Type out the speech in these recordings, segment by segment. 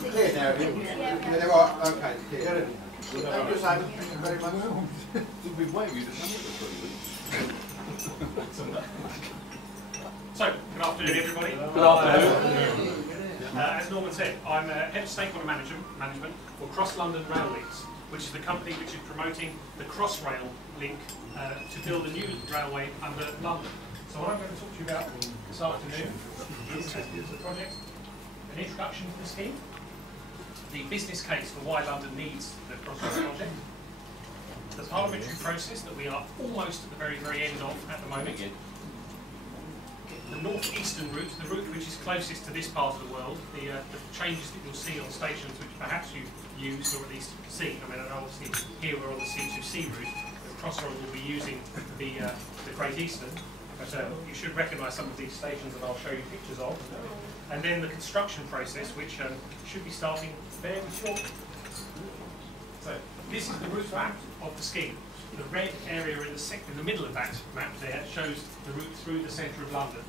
Clear now, yeah, they're right. Okay, clear. Thank you, Simon. Thank you very much. We've been waiting to come here for 3 weeks. So, good afternoon, everybody. Good afternoon. As Norman said, I'm Head of Stakeholder Management for Cross London Rail Links, which is the company which is promoting the Crossrail link to build a new railway under London. So what I'm going to talk to you about this afternoon is the project, an introduction to the scheme, the business case for why London needs the Crossrail project, the parliamentary process that we are almost at the very, very end of at the moment, the north-eastern route, the route which is closest to this part of the world, the changes that you'll see on stations which perhaps you've used or at least seen. I mean, obviously here we're on the C2C route, the Crossrail will be using the Great Eastern, but you should recognise some of these stations that I'll show you pictures of. And then the construction process, which should be starting fairly shortly. So this is the route map of the scheme. The red area in the middle of that map there shows the route through the centre of London.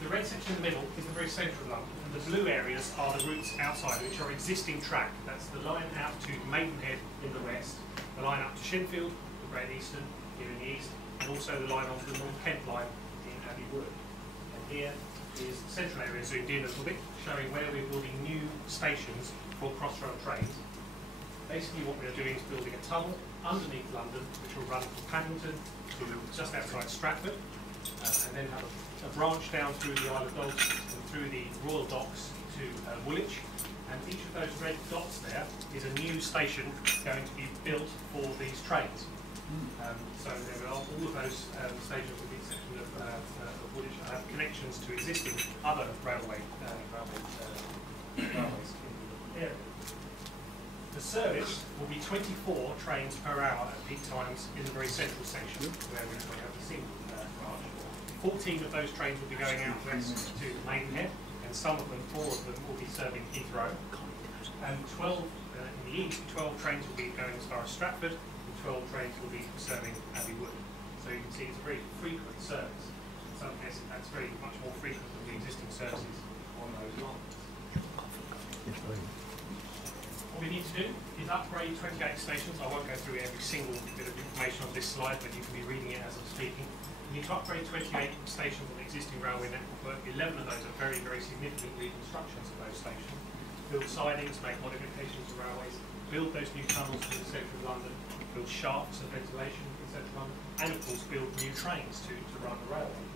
The red section in the middle is the very centre of London, and the blue areas are the routes outside, which are existing track. That's the line out to Maidenhead in the west, the line up to Shinfield, the Great Eastern here in the east, and also the line onto the North Kent line in Abbey Wood. And here is the central area zoomed in a little bit, showing where we're building new stations for Crossrail trains. Basically what we're doing is building a tunnel underneath London, which will run from Paddington to just outside Stratford, and then have a branch down through the Isle of Dogs and through the Royal Docks to Woolwich. And each of those red dots there is a new station going to be built for these trains. So there are all of those stations, with the exception of Woolwich, have connections to existing other railways in the area. The service will be 24 trains per hour at peak times in the very central section, where we have a single branch. 14 of those trains will be going out west to Maidenhead, and some of them, 4 of them, will be serving Heathrow. And 12 in the east, 12 trains will be going as far as Stratford, and 12 trains will be serving Abbey Wood. So you can see it's a very frequent service. In some cases, that's very much more frequent than the existing services on those lines. What we need to do is upgrade 28 stations. I won't go through every single bit of information on this slide, but you can be reading it as I'm speaking. We need to upgrade 28 stations on the existing railway network. 11 of those are very, very significant reconstructions of those stations. Build sidings, make modifications to railways, build those new tunnels through the centre of London, build shafts and ventilation in central London, and of course build new trains to run the railway.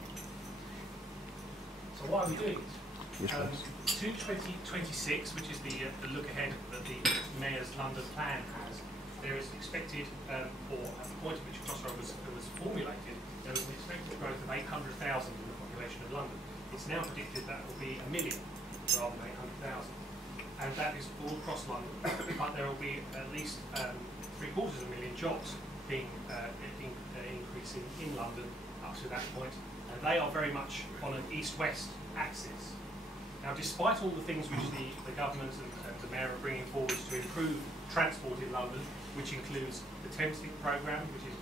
So why are we doing it? To 2026, which is the look ahead that the Mayor's London plan has, there is expected, or at the point at which Crossrail was formulated, there was an expected growth of 800,000 in the population of London. It's now predicted that will be 1 million rather than 800,000. And that is all across London, but there will be at least 750,000 jobs being increasing in London up to that point, and they are very much on an east-west axis. Now, despite all the things which the government and the Mayor are bringing forward to improve transport in London, which includes the Thames Link programme, which is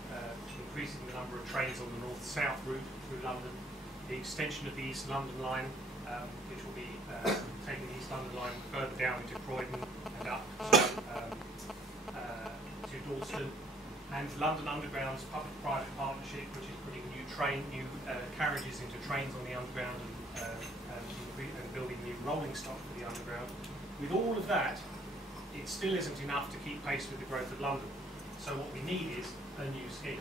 increasing the number of trains on the north-south route through London, the extension of the East London line, which will be taking the East London line further down into Croydon and up to Dalston, and London Underground's public-private partnership, which is putting new carriages into trains on the Underground and building new rolling stock for the Underground. With all of that, it still isn't enough to keep pace with the growth of London. So what we need is a new scheme.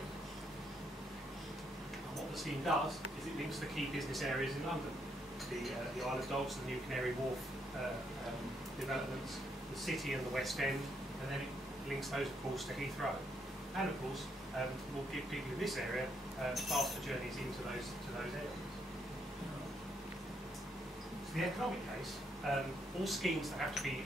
And what the scheme does is it links the key business areas in London. The Isle of Dogs, the new Canary Wharf developments, the City and the West End, and then it links those, of course, to Heathrow. And, of course, will give people in this area faster journeys into those areas. The economic case, all schemes that have to be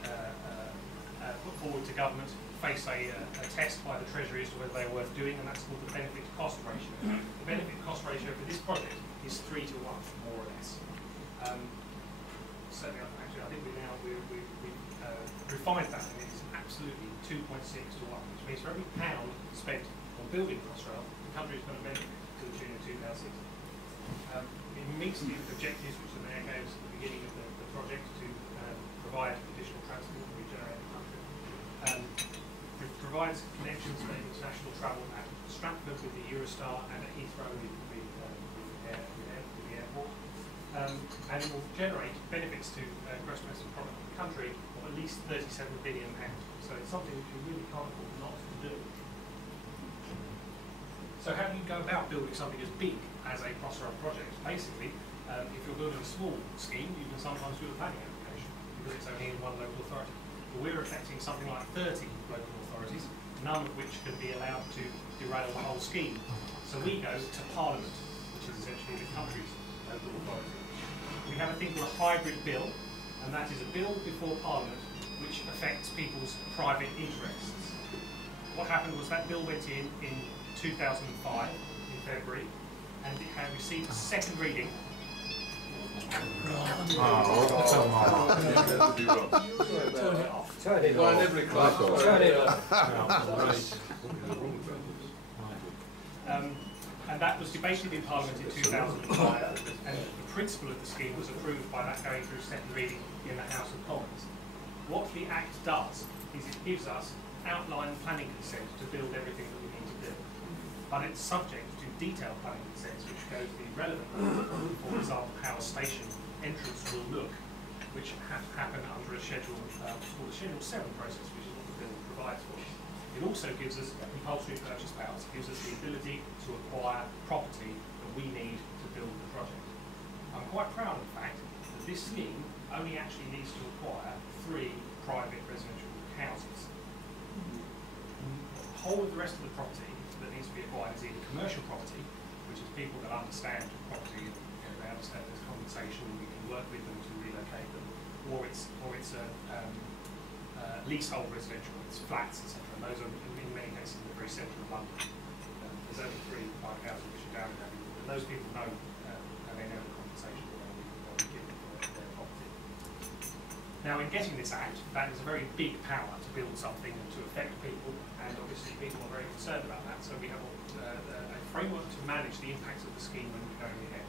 put forward to government face a test by the Treasury as to whether they're worth doing, and that's called the benefit-to-cost ratio. The benefit-cost ratio for this project is 3 to 1, more or less. Certainly, actually, I think we've refined that, and it's absolutely 2.6 to 1, which means for every pound spent on building Crossrail, the country is going to benefit to the tune of £2.60. It meets the objectives which the Mayor gave us at the beginning of the project to provide additional transport and regenerate the country. It provides connections for international travel at Stratford with the Eurostar and at Heathrow with the airport. And it will generate benefits to gross domestic product of the country of at least £37 billion. So it's something which we really can't afford not to do. So how do you go about building something as big as a Crossrail project? Basically, if you're building a small scheme, you can sometimes do a planning application because it's only in one local authority. But we're affecting something like 30 local authorities, none of which can be allowed to derail the whole scheme. So we go to Parliament, which is essentially the country's local authority. We have a thing called a hybrid bill, and that is a bill before Parliament which affects people's private interests. What happened was that bill went in 2005, in February, and it had received a second reading. Turn it off. Turn it Well, off. every class. Turn it off. And that was debated in Parliament in 2005, and the principle of the scheme was approved by that going through second reading in the House of Commons. What the Act does is it gives us outline planning consent to build everything that we need to build. But it's subject to detailed planning consents, which goes to the relevant, for example, how a station entrance will look, which have to happen under a schedule called the Schedule 7 process, which is what the bill provides for. It also gives us compulsory purchase powers. It gives us the ability to acquire property that we need to build the project. I'm quite proud of the fact that this scheme only actually needs to acquire 3 private residential houses. The whole of the rest of the property that needs to be acquired is either commercial property, which is people that understand property, they understand there's compensation, we can work with them to relocate them, or it's leasehold residential, it's flats, etc. And those are in many cases in the very centre of London. There's only 3 private houses which are down in that, and those people know and they know the compensation that we give for their property. Now, in getting this Act, that is a very big power to build something and to affect people, and obviously people are very concerned about that. So we have a framework to manage the impacts of the scheme when we're going ahead.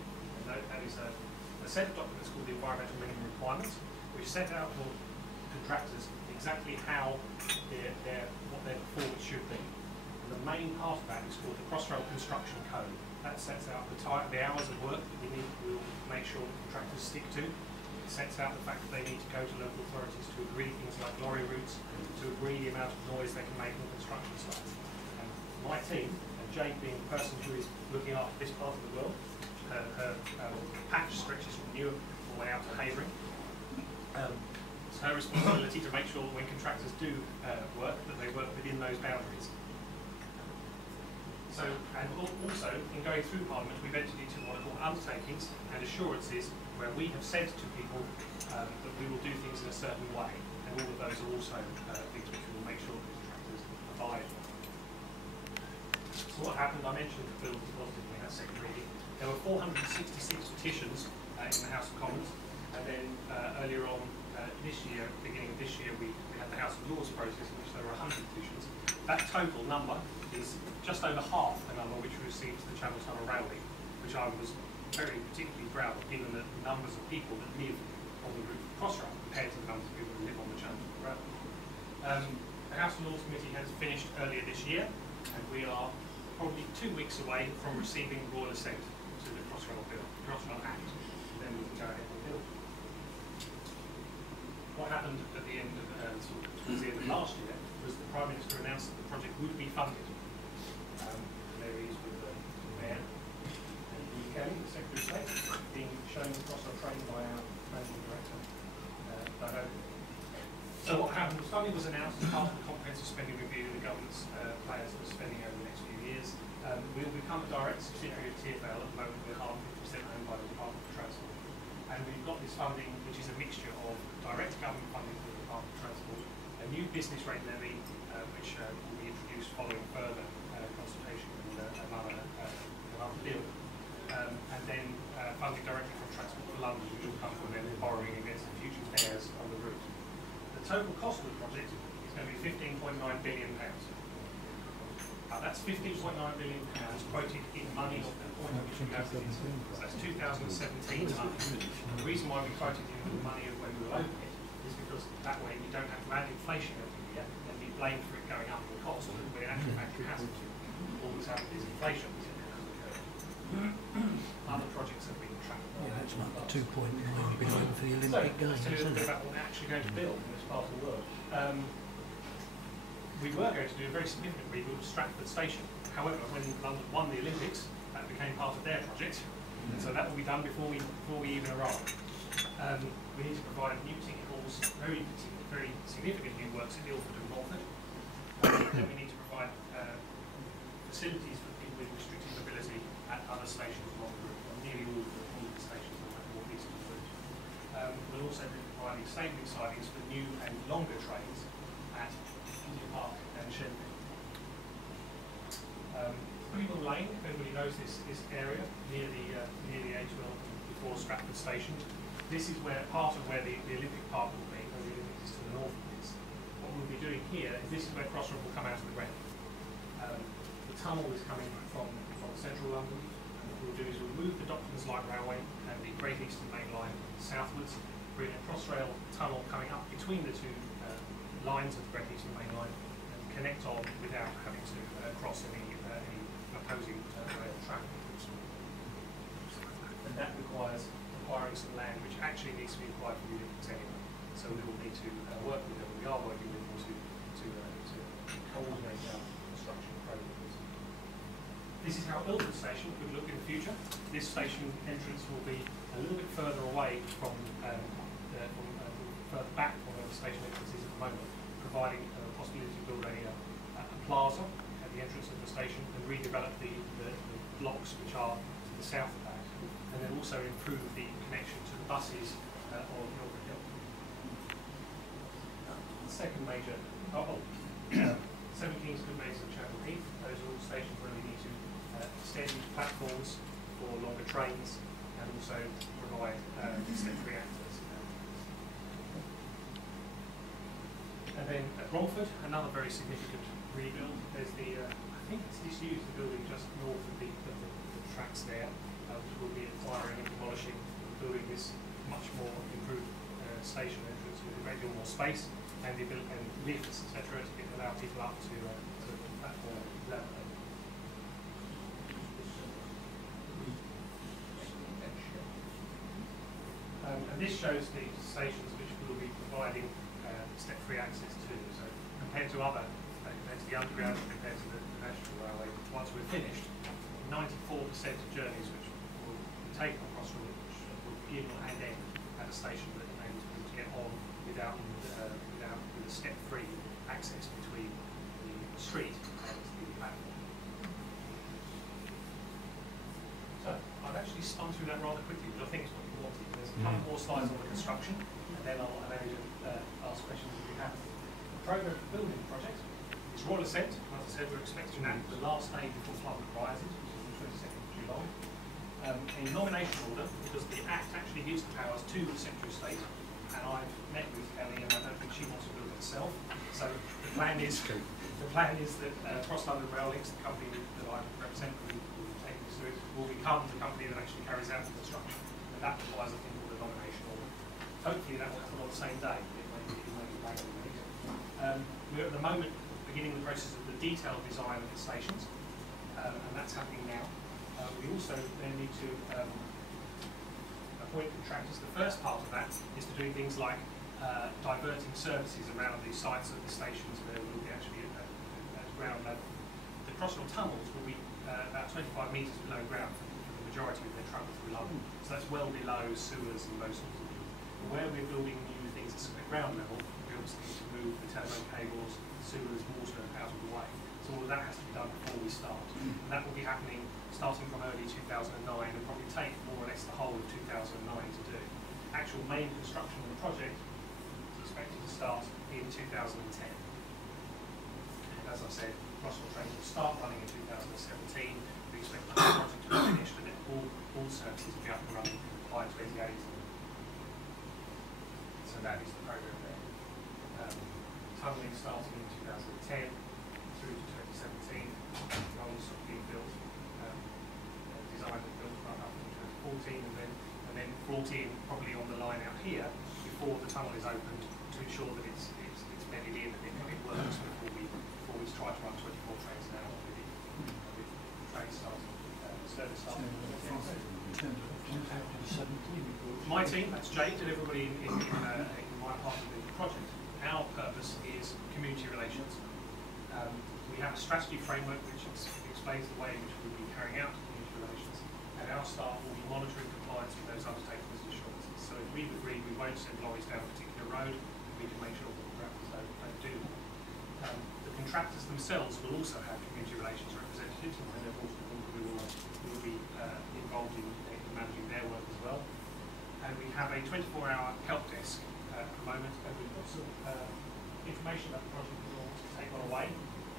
And that is a set of documents called the Environmental Minimum Requirements, which set out for contractors exactly how what their performance should be. And the main part of that is called the Crossrail Construction Code. That sets out the hours of work that we'll make sure that contractors stick to. It sets out the fact that they need to go to local authorities to agree things like lorry routes, to agree the amount of noise they can make on construction sites. And my team, and Jade being the person who is looking after this part of the world, her patch stretches from Newark all the way out to Havering. It's her responsibility to make sure that when contractors do work, that they work within those boundaries. So, and also, in going through Parliament, we've entered into what are called undertakings and assurances, where we have said to people that we will do things in a certain way, and all of those are also things which we will make sure that contractors abide by. So what happened, I mentioned the bill was deposited in that second reading. There were 466 petitions in the House of Commons, and then earlier on this year, beginning of this year, we had the House of Lords process in which there were 100 petitions. That total number is just over half the number which we received to the Channel Tunnel Railway, which I was very particularly proud of, given the numbers of people that live on the route of Crossrail compared to the numbers of people that live on the Channel Tunnel Railway. The House of Lords Committee has finished earlier this year, and we are probably 2 weeks away from receiving royal assent to the Crossrail Bill, the Crossrail Act, and then we can go ahead and build. What happened at the end of towards the end of last year was the Prime Minister announced that the project would be funded. There he is with the Mayor and the Kelly, the Secretary of State, being shown across our train by our Managing Director. So what happened was funding was announced as part of the comprehensive spending review the government's plans for spending over the next few years. We will become a direct subsidiary of TfL. At the moment we're half 50% owned by the Department of Transport. And we've got this funding, which is a mixture of direct government funding from the Department of Transport, a new business rate levy, which will be introduced following further consultation and another bill, and then funding directly from Transport for London, which will come from them borrowing against the future fares on the route. The total cost of the project is going to be £15.9 billion. That's £15.9 million quoted in money at the point at which we have it. So that's 2017 money. And the reason why we quoted it in the money of when we were open it is because that way you don't have to add inflation every year and be blamed for it going up in cost, when in actual fact it hasn't. All that's happened is inflation. Other projects have been tracked. Yeah, that's like the 2.9 billion for the Olympic Games, Let's tell you a isn't bit it? about what we're actually going to build in this part of the world. We were going to do a very significant rebuild of Stratford Station. However, when London won the Olympics, that became part of their project. And so that will be done before we even arrive. We need to provide new ticket halls, very significant new works at Ilford and Romford. Then we need to provide facilities for people with restricted mobility at other stations along the route, nearly all of the stations on that north-eastern route. We'll also be providing stabling sidings for new and longer trains at Indian Park and Shenfield. Freeman Lane, if everybody knows this area near the A12 before Stratford Station. This is where part of where the Olympic Park will be, where the Olympics is to the north of this. What we'll be doing here is this is where Crossrail will come out of the ground. The tunnel is coming from central London, and what we'll do is we'll move the Docklands Light Railway and the Great Eastern Main Line southwards, bring a Crossrail tunnel coming up between the two lines of the Great Eastern Main Line and connect on without having to cross any opposing rail track. And that requires acquiring some land which actually needs to be acquired from the Olympics anyway. So we will need to work with them. We are working with them to coordinate our construction programs. This is how Ilford Station could look in the future. This station entrance will be a little bit further away from further back from where the station entrance is at the moment, providing the possibility to build a plaza at the entrance of the station and redevelop the blocks which are to the south of that, and then also improve the connection to the buses on Ilford Hill. The second major, 7 Kingswood Maze and Chapel Heath, those are all stations where we need to extend platforms for longer trains and also provide step-free access. And then at Romford, another very significant rebuild. There's I think it's disused, the building just north of the tracks there, which we'll be acquiring and demolishing, building this much more improved station entrance with a great deal more space and the ability and lifts, etc., to allow people up to the platform level. And this shows the stations which we'll be providing step-free access to. So compared to the underground, compared to the National Railway, once we're finished, 94% of journeys which will be taken on Crossrail will begin and end at a station that enables people to get on without with a step-free access between the street and the platform. So I've actually spun through that rather quickly, but I think it's what you wanted. There's a couple more slides on the construction, and then I'll allow you to ask questions if you have. The programme for building the project is Royal Ascent. As I said, we're expecting that the last day before flood rises, which is the 22nd of July. In nomination order, because the Act actually gives the powers to the Secretary of State, and I've met with Kelly, and I don't think she wants to build it herself. So the plan is that Cross London Rail Links, the company that I represent, will become the company that actually carries out the construction, and that requires a thing called a nomination order. Hopefully that will happen on the same day. It may be later. We're at the moment beginning the process of the detailed design of the stations, and that's happening now. We also then need to appoint contractors. The first part of that is to do things like diverting services around the sites of the stations where we'll be actually at ground level. The Crossrail tunnels will be about 25 metres below ground for the majority of their travel through London. So that's well below sewers and those sorts of things. But where we're building new things at ground level, we obviously need to move the telephone cables, sewers, water out of the way. So all of that has to be done before we start. And that will be happening starting from early 2009 and probably take more or less the whole of 2009 to do. Actual main construction of the project is expected to start in 2010. And as I said, Crossrail trains will start running in 2017. We expect the whole project to be finished and then all services to be up and running by 2018. So that is the programme there. Tunnelling starting in 2010 through to 2017. 2017, roads being built, designed and built right up to 2014, and then brought in probably on the line out here before the tunnel is opened to ensure that it's bedded in and it works before we try to run 24 trains an hour with train starts, service starts. My team, that's Jade and everybody in my part of the project, our purpose is community relations. We have a strategy framework which explains the way in which we'll be carrying out community relations, and our staff will be monitoring compliance with those undertakings and assurances. So if we agree we won't send lorries down a particular road, we can make sure that the contractors don't do that. The contractors themselves will also have community relations representatives, and when they're brought to the board, we will be involved in managing their work as well. And we have a 24-hour help desk at the moment, and we've got some information about the project we want to take on away.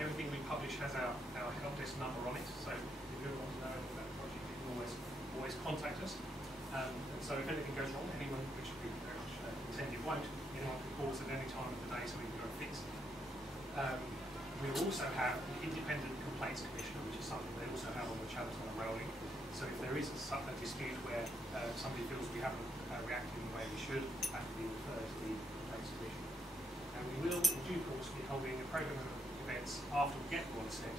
Everything we publish has our help desk number on it, so if you ever want to know anything about the project, you can always contact us. And so if anything goes wrong, anyone, which we very much intend it won't, anyone can call us at any time of the day so we can go and fix it. We also have an independent complaints commissioner, which is something they also have on the Cheltenham and Rolling. So if there is a dispute where somebody feels we haven't reacted in the way we should, that can be referred to the complaints commissioner. And we will, in due course, be holding a programme of events after we get the one sent,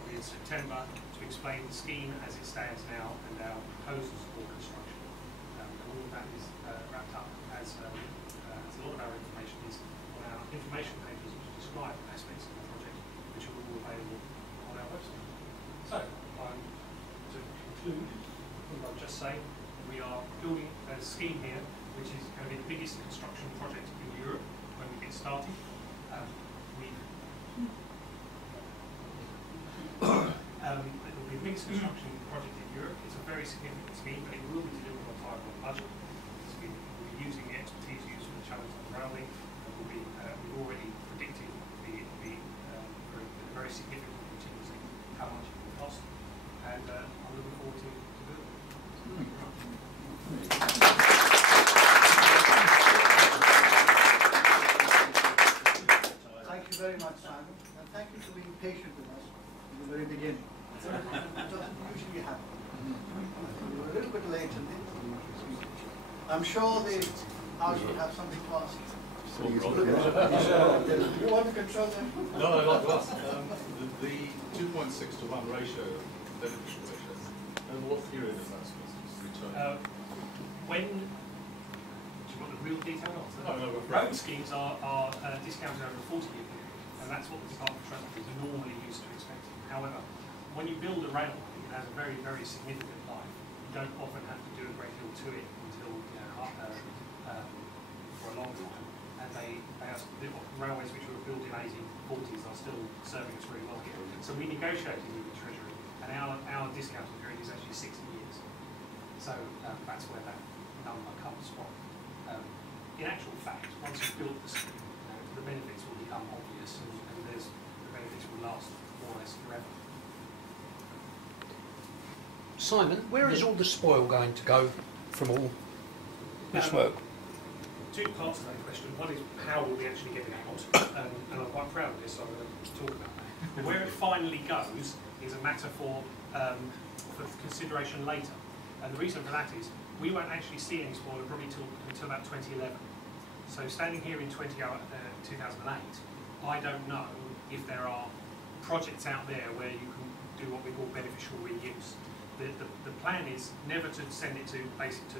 probably in September, to explain the scheme as it stands now and our proposals for construction. And all of that is wrapped up as a lot of our information is on our information pages which describe aspects of the project which are all available on our website. So, to conclude, I'll just say we are building a scheme here which is going to be the biggest construction project in Europe when we get started. It will be the biggest construction project in Europe. It's a very significant scheme, but it will be delivered on time and on budget. We'll be using the expertise used for the Cheltenham Railway, and we've already predicted the very significant contingency how much it will cost, and I'm looking forward to doing it. Thank you very much, Simon, and thank you for being patient with us in the very beginning. It doesn't usually happen. We were a little bit late in this. I'm sure the House will have something to ask. You want to control that? No, not us. The 2.6 to 1 ratio, beneficial ratios, over what period is that supposed to return? When, do you want the real detail of it? No, road schemes are discounted over a 40-year period, and that's what the Department of Transport is normally used to expecting. However, when you build a railway, it has a very, very significant life. You don't often have to do a great deal to it until for a long time. And the railways which were built in 1840s are still serving us very well here. So we negotiated with the Treasury, and our discounting period is actually 60 years. So that's where that number comes from. In actual fact, once you've built the scheme, the benefits will become obvious, and the benefits will last more or less forever. Simon, where is all the spoil going to go from all this work? Two parts to that question. One is how will we actually get it out, and I'm quite proud of this, so I'm going to talk about that. But where it finally goes is a matter for consideration later. And the reason for that is we won't actually see any spoil probably until about 2011. So standing here in 2008, I don't know if there are projects out there where you can do what we call beneficial reuse. The plan is never to send it to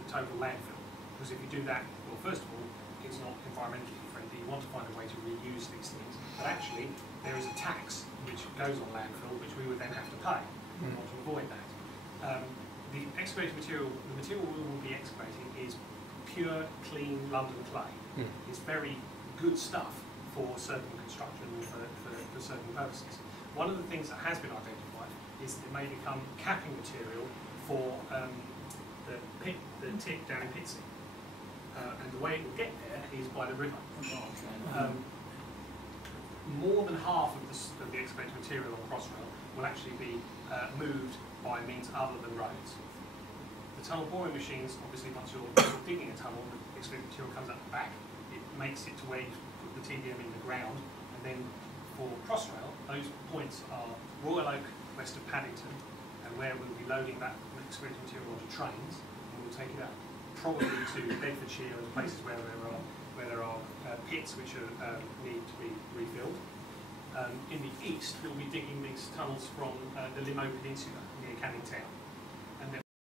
total landfill, because if you do that, well, first of all, it's not environmentally friendly. You want to find a way to reuse these things. But actually, there is a tax which goes on landfill, which we would then have to pay. We want to avoid that. The excavated material, the material we will be excavating is pure, clean London clay. It's very good stuff for certain construction and for certain purposes. One of the things that has been identified is that it may become capping material for the tip down in Pitsea. And the way it will get there is by the river. More than half of the excavated material on Crossrail will actually be moved by means other than roads. The tunnel boring machines, obviously once you're digging a tunnel, the excavated material comes up the back, it makes it to where you put the TBM in the ground, and then for Crossrail, Those points are Royal Oak, west of Paddington, and where we'll be loading that excrete material onto trains, and we'll take it up probably to Bedfordshire and places where there are pits which need to be refilled. In the east, we'll be digging these tunnels from the Limo Peninsula near Canning Town.